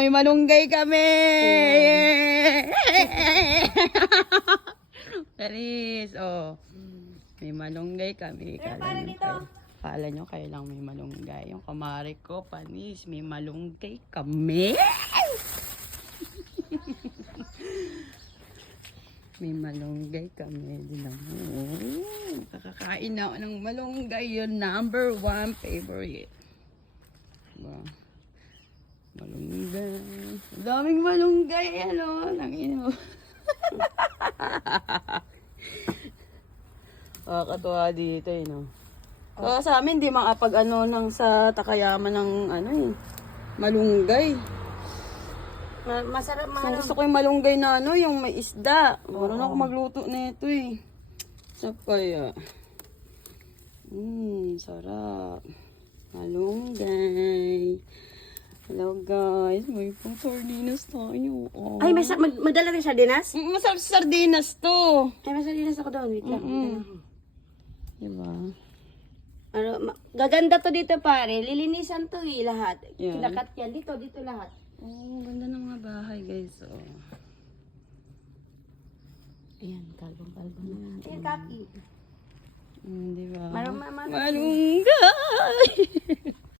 May malunggay kami! Paris, oh. May malunggay kami. Kala nyo kayo lang may malunggay. Yung kamari ko, panis, may malunggay kami. May malunggay kami. Kakakain na ako ng malunggay. Yun, number 1 favorite. Diba? Malunggay. Daming malunggay. Ano? Nangino. Katuwa dito eh, no? Sa amin, di makapag ano nang sa Takayaman ng ano eh. Malunggay. Masarap So, gusto ko yung malunggay na ano, yung may isda. Marunong ako magluto nito eh. Sarap kaya. Sarap. Malunggay. Hello guys, may pang sardinas tayo. Oh. Ay, magdala rin sardinas? Masarap sa sardinas to. Ay, may sardinas ako doon. Wait lang. Diba? Gaganda to dito pare. Lilinisan to eh, lahat. Yan. Kinakat yan. Dito lahat. Oh, ganda ng mga bahay guys. Oh. Ayan, kalbong-kalbong na yan. Ayan, kaki. Diba? Malunggay! Malunggay!